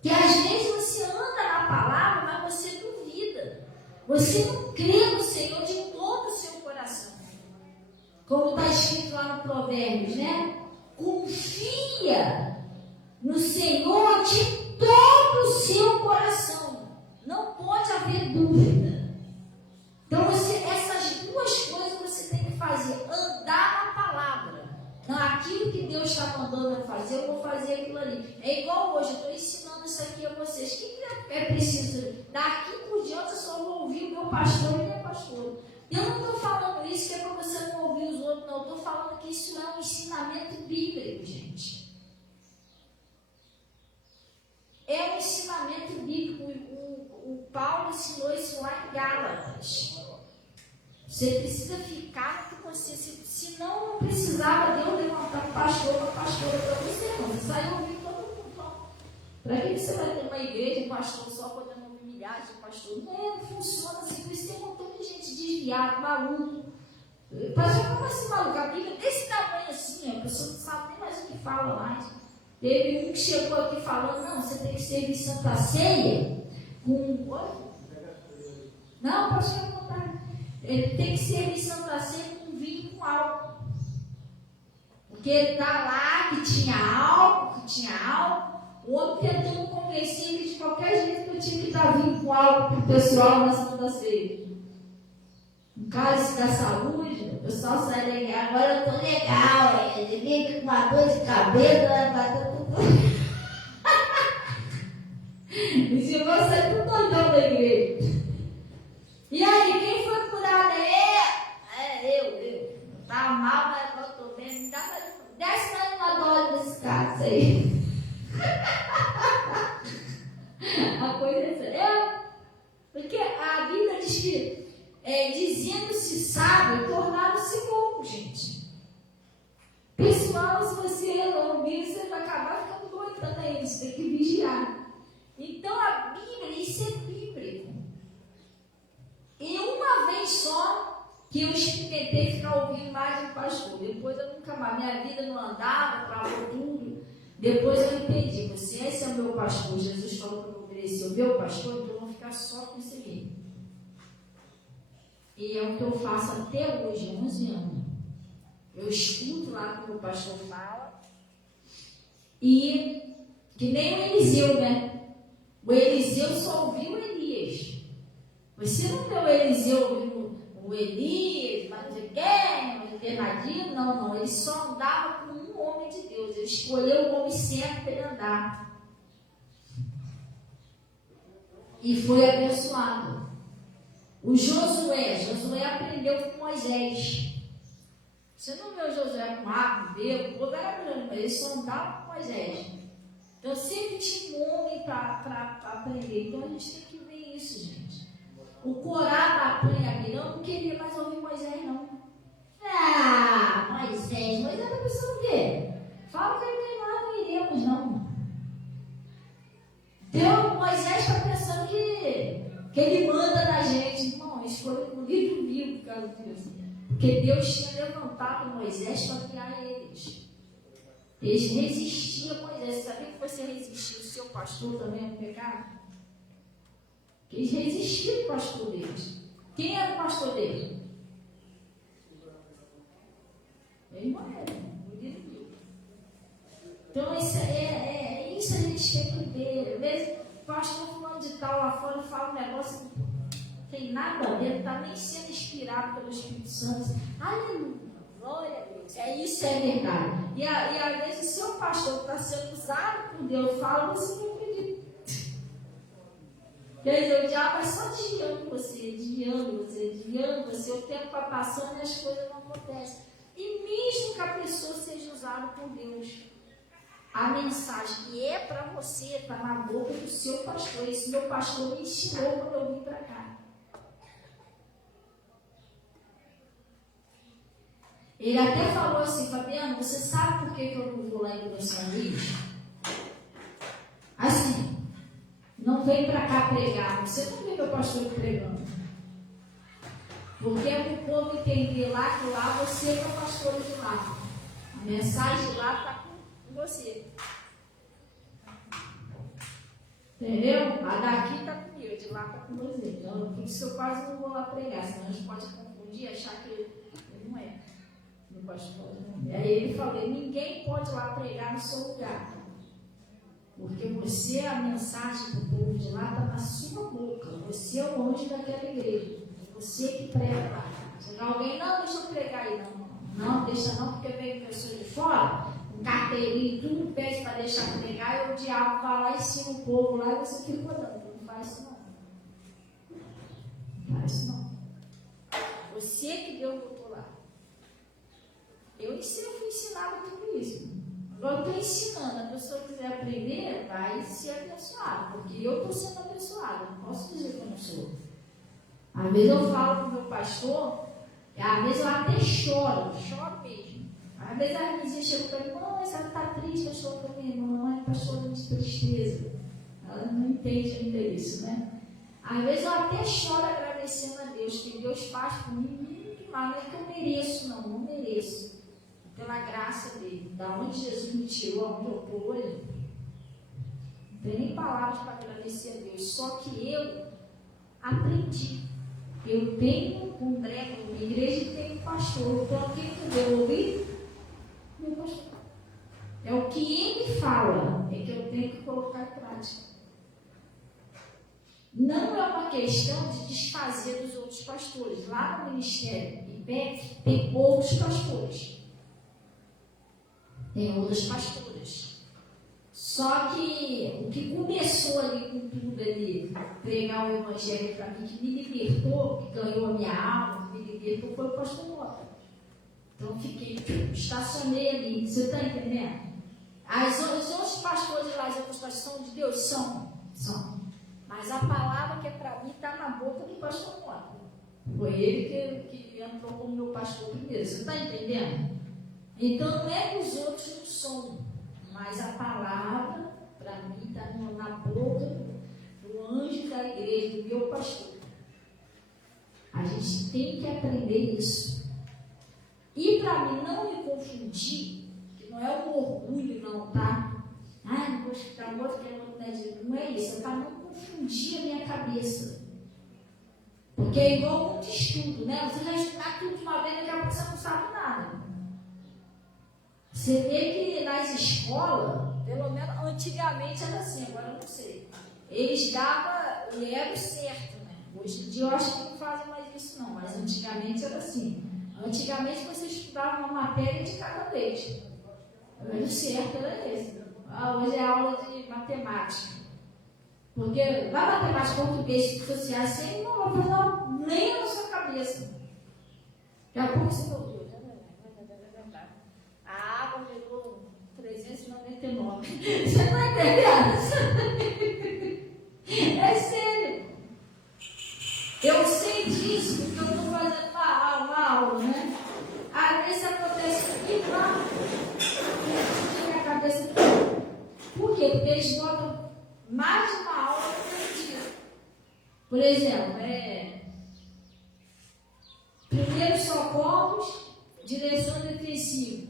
Que às vezes você anda na palavra, mas você duvida. Você não crê no Senhor de todo o seu coração. Como está escrito lá no Provérbios, né? Confia no Senhor de todo o seu coração. Não pode haver dúvida. Então, essas duas coisas você tem que fazer. Andar na palavra. Não, aquilo que Deus está mandando eu fazer, eu vou fazer aquilo ali. É igual hoje, eu estou ensinando isso aqui a vocês. O que é preciso? Daqui por diante eu só vou ouvir o meu pastor e minha pastora. Eu não estou falando isso que é para você não ouvir os outros, não. Eu estou falando que isso é um ensinamento bíblico, gente. É um ensinamento bíblico. O Paulo ensinou isso lá em Gálatas. Você precisa ficar com você. Senão não precisava Deus levantar um pastor, uma pastora para você, não. Você saiu ouvindo todo mundo. Para que você vai ter uma igreja, um pastor só, podendo ouvir milhares de pastores? Não funciona assim. Por isso tem um montão de gente desviada, maluco. Pastor, como assim, maluco? A Bíblia desse tamanho assim, a pessoa não sabe nem mais o que fala mais. Teve um que chegou aqui falando: não, você tem que servir Santa Ceia com... Não, pode ficar à vontade. Ele tem que servir Santa Ceia com vinho com álcool. Porque ele está lá que tinha álcool. O outro tentando convencer ele de qualquer jeito que eu tinha que dar vinho com álcool para o pessoal na Santa Ceia. No caso da saúde, o pessoal sai legal. Agora eu estou legal, ele vem com uma dor de cabelo, vai bater tudo. E se você tudo doidão da igreja. E aí, quem foi curado? Eu. Tá mal, mas eu estou bem. Me dá mais. Desce mais uma dose desse caso aí. A coisa é. Porque a Bíblia diz que dizendo-se sábio, tornaram-se louco, gente. Pessoal, se você não ouvir, você vai acabar ficando doido também. Você tem que vigiar. Então a Bíblia, isso é bíblico. E uma vez só que eu experimentei ficar ouvindo mais de pastor. Depois eu nunca mais, minha vida não andava, travou tudo. Depois eu entendi, esse é o meu pastor. Jesus falou para eu obedecer o meu pastor, então eu vou ficar só com isso aqui. E é o que eu faço até hoje, 11 anos. Eu escuto lá o que o pastor fala. E que nem o Eliseu, né? O Eliseu só ouviu o Elias. Você não deu o Eliseu ouvindo o Elias, mas não sei quem, o Bernardino, não. Ele só andava com um homem de Deus. Ele escolheu o homem certo para ele andar. E foi abençoado. O Josué aprendeu com Moisés. Você não vê o Josué com água, bebo, o povo era grande, mas ele só andava com Moisés. Então sempre tinha um homem para aprender. Então a gente tem que ver isso, gente. O Corá da Abirão não queria mais ouvir Moisés, não. Moisés está pensando o quê? Fala que ele tem lá, não iremos, não. Então Moisés está pensando que ele manda na gente. Irmão, escolha com o livro vivo por causa disso. Porque Deus tinha levantado Moisés para guiar eles. Eles resistiam a Moisés. Sabia que você resistiu o seu pastor também ao pecado? Eles resistiam ao pastor deles. Quem era o pastor deles? Eles morreram. Então isso a gente tem que ver. Às vezes o pastor fulano de tal lá fora fala um negócio que não tem nada a ver, não está nem sendo inspirado pelo Espírito Santo. Aleluia, glória a Deus. Isso é verdade. E às vezes o seu pastor está sendo usado por Deus, fala, você não acredita. Quer dizer, o diabo é só desviando você. O tempo vai passando e as coisas não acontecem. E mesmo que a pessoa seja usada por Deus, a mensagem que é para você está na boca do seu pastor. Esse meu pastor me ensinou quando eu vim para cá. Ele até falou assim: Fabiano, você sabe por que eu não vou lá em São Luís? Assim, não vem para cá pregar. Você não vê meu pastor pregando. Porque é para o povo entender lá que lá você é o pastor de lá. A mensagem de lá está com você. Entendeu? A daqui está comigo, de lá está com você. Então, por isso eu quase não vou lá pregar, senão a gente pode confundir e achar que ele não é. Meu pastor não é. E aí ele falou: ninguém pode lá pregar no seu lugar. Porque você, a mensagem do povo de lá está na sua boca. Você é o anjo daquela igreja. Você que prega lá. Se alguém, não, deixa eu pregar aí, não. Não, deixa não, porque vem pessoas de fora, um carteirinho, tudo pede para deixar pregar, e o diabo vai lá e ensina o povo lá e você fica olhando. Não faz isso não. Não faz isso não. Você que Deus botou lá. Eu fui ensinado tudo isso. Agora eu estou ensinando. A pessoa quiser aprender, vai ser abençoada. Porque eu estou sendo abençoada. Não posso dizer que eu não sou. Às vezes eu falo com o meu pastor, às vezes eu até choro mesmo. Às vezes a irmãzinha chega para mim: mãe, você está triste, eu choro para minha irmã. Mãe, está chorando de tristeza. Ela não entende ainda isso, né? Às vezes eu até choro agradecendo a Deus, que Deus faz por mim muito mais. Não é que eu mereço, não mereço. Pela graça dele, da onde Jesus me tirou, aonde eu estou hoje. Não tem nem palavras para agradecer a Deus. Só que eu aprendi. Eu tenho um congrego, uma igreja que tem um pastor. Então, quem puder ouvir, meu pastor. É o que ele fala, é que eu tenho que colocar em prática. Não é uma questão de desfazer dos outros pastores. Lá no Ministério IPEC tem outros pastores. Tem outras pastoras. Só que o que começou ali com tudo ali, pregar o evangelho para mim, que me libertou, que ganhou a minha alma, que me libertou, foi o pastor Mota. Então fiquei, estacionei ali. Você está entendendo? Os outros pastores lá, as outras pastores são de Deus? São. Mas a palavra que é para mim está na boca do pastor Mota. Foi ele que entrou como meu pastor primeiro. Você está entendendo? Então não é que os outros não são, mas a palavra, para mim, está na boca do anjo da igreja, do meu pastor. A gente tem que aprender isso. E para mim não me confundir, que não é um orgulho não, tá? Não vou escutar outro, que é outro, não é isso, é para não confundir a minha cabeça. Porque é igual muito estudo, né? Você vai estudar tudo de uma vez, daqui a pouco você não sabe nada. Você vê que nas escolas, pelo menos antigamente era assim, agora eu não sei. Eles davam o ego certo, né? Hoje em dia eu acho que não fazem mais isso não, mas antigamente era assim. Antigamente você estudava uma matéria de cada vez. O certo era esse. Hoje é aula de matemática. Porque vai matemática, português, sociais, você não vai fazer nem na sua cabeça. Daqui a pouco você voltou. A água virou 399. Você está entendendo? aula, né? Às vezes acontece comigo lá, na minha cabeça. Por quê? Porque eles botam mais de uma aula no dia. Por exemplo, primeiros socorros, direção defensiva.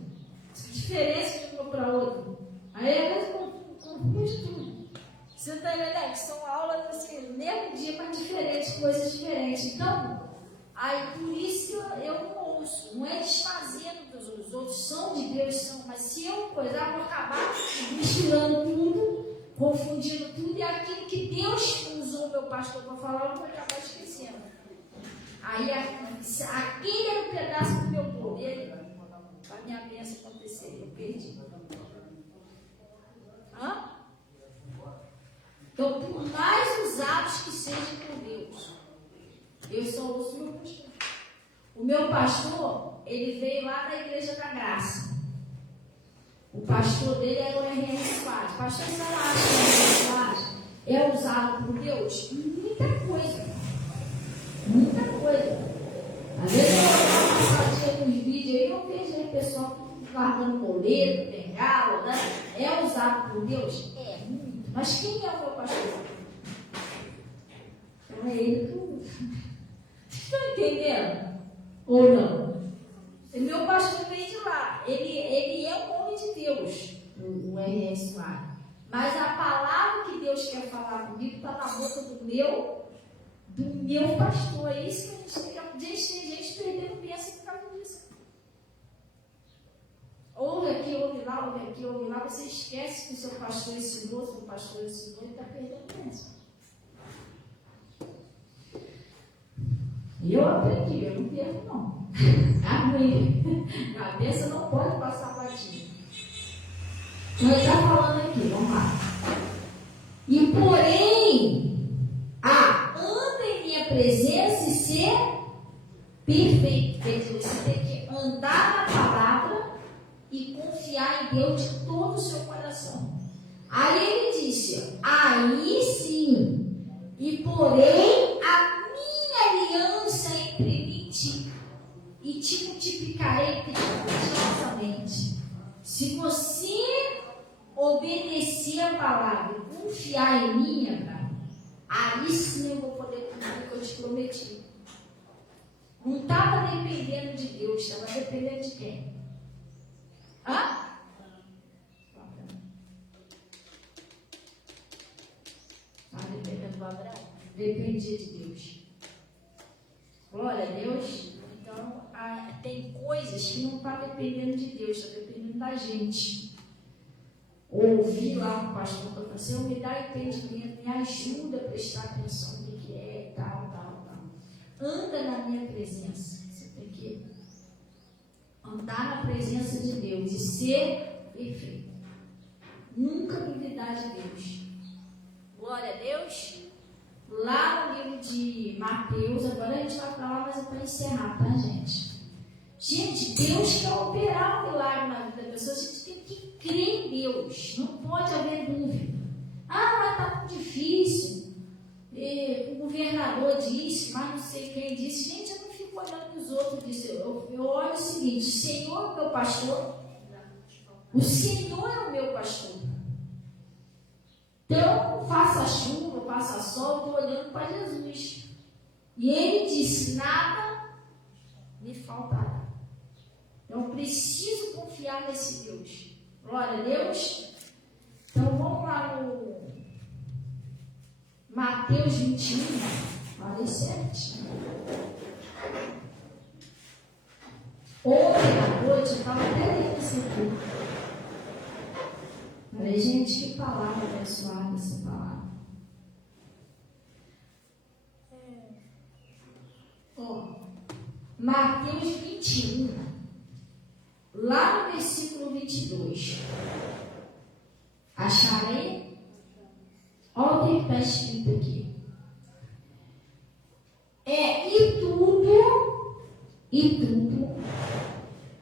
Diferença de uma para outra. Aí às vezes confunde tudo. Você está entendendo? São aulas assim, no mesmo dia, mas diferentes, coisas diferentes. Então, aí por isso eu não ouço. Não é desfazendo dos outros. Os outros são de Deus, são. Mas se eu coisar, vou acabar misturando tudo, confundindo tudo, e aquilo que Deus usou o meu pastor para falar, eu vou acabar esquecendo. Aí aquele era um pedaço do meu poder, para a minha bênção acontecer, eu perdi. Então, por mais usados que sejam por Deus, eu só ouço o meu pastor. O meu pastor, ele veio lá da Igreja da Graça. O pastor dele era o R.R. Soares. O pastor não acha que o R.R. Soares é usado por Deus? Muita coisa. Muita coisa. Às vezes eu vou passar uns vídeos aí, eu vejo aí o pessoal guardando boleto, bengala, né? É usado por Deus? É, muito. Mas quem é o meu pastor? Então é ele que... Estão entendendo? Ou não? O meu pastor veio de lá. Ele é um homem de Deus, o R.R. Soares. Mas a palavra que Deus quer falar comigo está na boca do meu pastor. É isso que a gente tem gente perdendo bênção por causa disso. Ouve aqui, ouve lá, ouve aqui, ouve lá. Você esquece que o seu pastor ensinou, e está perdendo bênção. E eu aprendi, eu não perco não. Amém. Cabeça não pode passar batido. Então ele está falando aqui, vamos lá. E porém, anda em minha presença e ser perfeito. Quer dizer, você tem que andar na palavra e confiar em Deus de todo o seu coração. Aí ele disse, aí sim, e porém a minha aliança entre mim e ti, e te multiplicarei grandiosamente. Se você obedecer a palavra e confiar em mim, aí sim eu vou poder cumprir o que eu te prometi. Não estava dependendo de Deus, estava dependendo de quem? Estava dependendo do Abraão. Dependia de Deus. Glória a Deus. Então, tem coisas que não estão dependendo de Deus, está dependendo da gente. Ouvir lá um pastor para você, me dá entendimento, me ajuda a prestar atenção no que é, tal. Anda na minha presença. Você tem que andar na presença de Deus e ser perfeito. Nunca duvidar de Deus. Glória a Deus. Lá no livro de Mateus, agora a gente vai para lá, mas é para encerrar, tá, gente? Gente, Deus quer operar um milagre na vida da pessoa. A gente tem que crer em Deus. Não pode haver dúvida. Mas está muito difícil. O governador disse, mas não sei quem disse. Gente, eu não fico olhando para os outros. Eu olho o seguinte: o Senhor é o meu pastor. O Senhor é o meu pastor. Então, faça chuva, faça sol, estou olhando para Jesus. E ele disse: nada me faltará. Eu preciso confiar nesse Deus. Glória a Deus. Então, vamos lá no Mateus 21. Falei certo. Ontem à noite, eu estava até lendo isso aqui. Falei, gente, que palavra abençoada essa palavra. Mateus 21, lá no versículo 22. Acharei? Olha o que está escrito aqui. E tudo,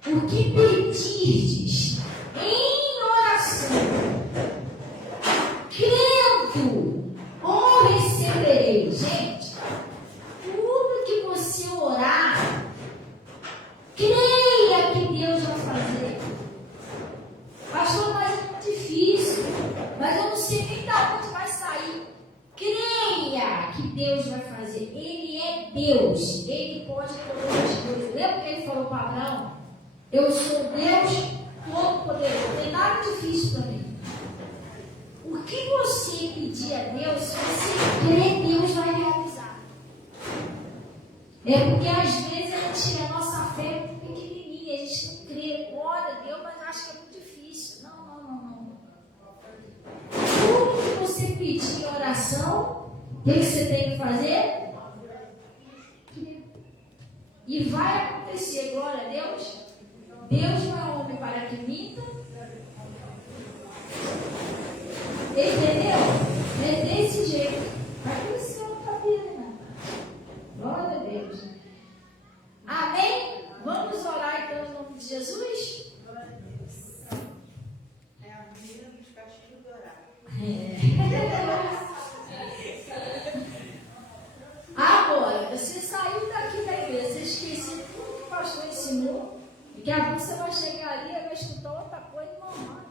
o que pedirdes em oração, crendo, recebereis. Gente, tudo que você orar, Creia que Deus vai fazer. Pastor, mas é muito difícil. Mas eu não sei nem da onde vai sair. Creia que Deus vai fazer. Ele é Deus. Ele pode todas as coisas. Lembra que ele falou para Abraão? Eu sou Deus Todo-Poderoso. Não tem nada difícil para mim. O que você pedir a Deus, se você crer, Deus vai realizar. É porque às vezes a nossa fé é muito pequenininha. A gente não crê. Olha, Deus, mas acho que é muito difícil. Não. Tudo que você pedir em oração, o que você tem que fazer? E vai acontecer, glória a Deus. Deus não é homem para que minta. Entendeu? É desse jeito. Vai crescer outra vida, né? Glória a Deus. Amém? Vamos orar então em nome de Jesus? É a vida dos castigos do orar. Agora, você saiu daqui da igreja, você esqueceu tudo que o pastor ensinou, e que a você vai chegar ali e vai escutar outra coisa e não manda.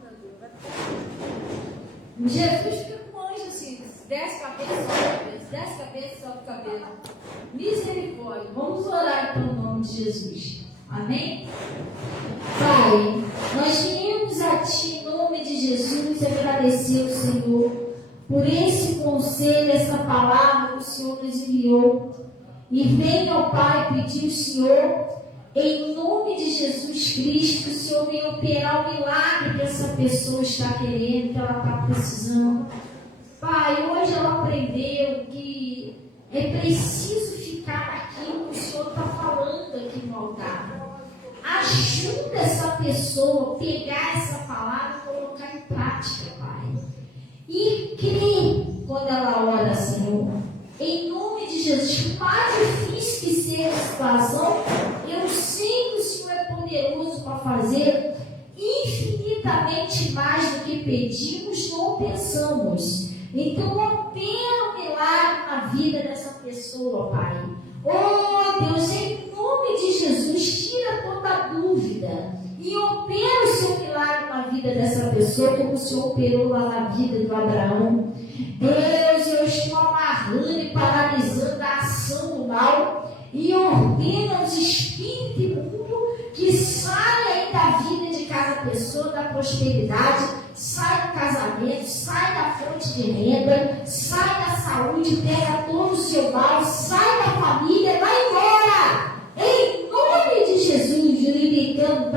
Jesus fica com um anjo assim, desce cabeça, sobe cabeça, desce cabeça, sobe cabeça. Misericórdia. Vamos orar então em nome de Jesus. Amém? Pai, nós viemos a Ti em nome de Jesus agradecer ao Senhor por esse conselho, essa palavra que o Senhor nos enviou. E venha ao Pai pedir ao Senhor, em nome de Jesus Cristo, o Senhor venha operar o milagre que essa pessoa está querendo, que ela está precisando. Pai, hoje ela aprendeu que é preciso ficar naquilo que o Senhor está falando aqui no altar. Ajuda essa pessoa a pegar essa palavra e colocar em prática, Pai. E crê quando ela ora, Senhor. Em nome de Jesus, por mais difícil que seja a situação, eu sei que o Senhor é poderoso para fazer infinitamente mais do que pedimos ou pensamos. Então, opera o milagre na vida dessa pessoa, Pai. Oh, Deus, em nome de Jesus, tira toda dúvida e opera o seu milagre na vida dessa pessoa, como o Senhor operou lá na vida do Abraão. Deus, eu estou amarrando e paralisando a ação do mal e ordeno aos espíritos imundos que saia aí da vida de cada pessoa, da prosperidade, sai do casamento, sai da fonte de renda, sai da saúde, pega todo o seu mal, sai da família, vai embora! Em nome de Jesus, gritando,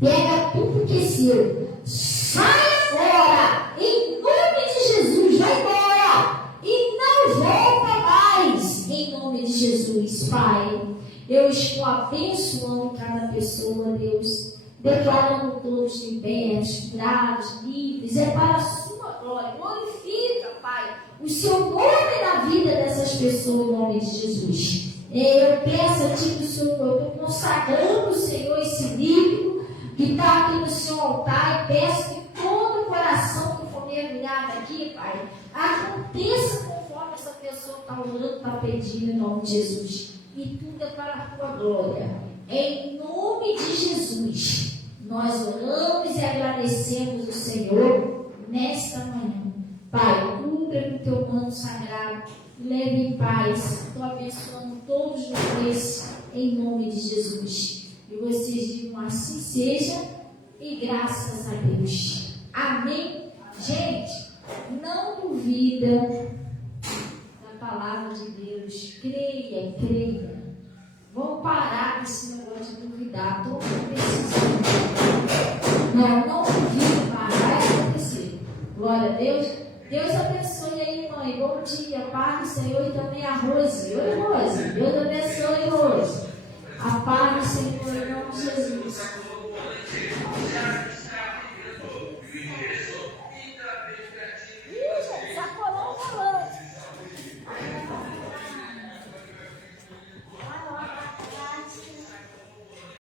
pega tudo que é seu, sai fora, em nome de Jesus, vai embora e não volta mais, em nome de Jesus, Pai. Eu estou abençoando cada pessoa, Deus, declarando todos libertos, curados, livres, é para a sua glória. Glorifica, Pai, o seu nome na vida dessas pessoas, em nome de Jesus. Eu peço a Ti que o Senhor, eu estou consagrando, Senhor, esse livro que está aqui no seu altar, e peço que todo o coração que for mergulhado aqui, Pai, aconteça conforme essa pessoa está orando, está pedindo, em nome de Jesus. E tudo é para a Tua glória. Em nome de Jesus, nós oramos e agradecemos o Senhor nesta manhã. Pai, cubra com Teu manto sagrado, leve em paz. Estou abençoando todos vocês em nome de Jesus. E vocês digam assim seja e graças a Deus. Amém? Gente, não duvida da palavra de Deus. Creia, creia. Vamos parar com esse negócio de duvidar. Todo mundo precisa. Não duvide, vai acontecer. Glória a Deus. Deus abençoe aí, mãe. Bom dia, paz do Senhor, e também a Rose. Oi, Rose. Deus abençoe, Rose. A paz do Senhor, em nome de Jesus.